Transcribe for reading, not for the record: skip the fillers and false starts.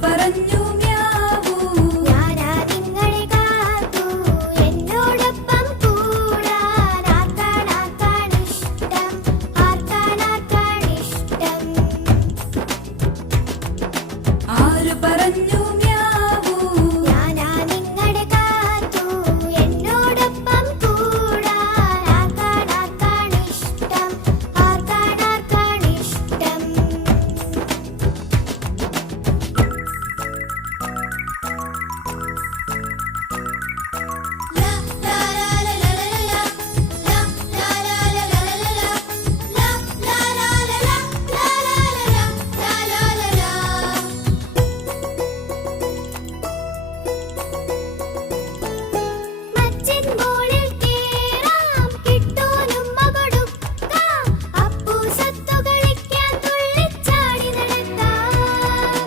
പറഞ്ഞു മ്യാവൂ ഞാനാ നിങ്ങളെ കാത്തു എന്നോടൊപ്പം കൂടാൻ ആർക്കാണിഷ്ടം ആർക്കാണിഷ്ടം ആര് പറഞ്ഞു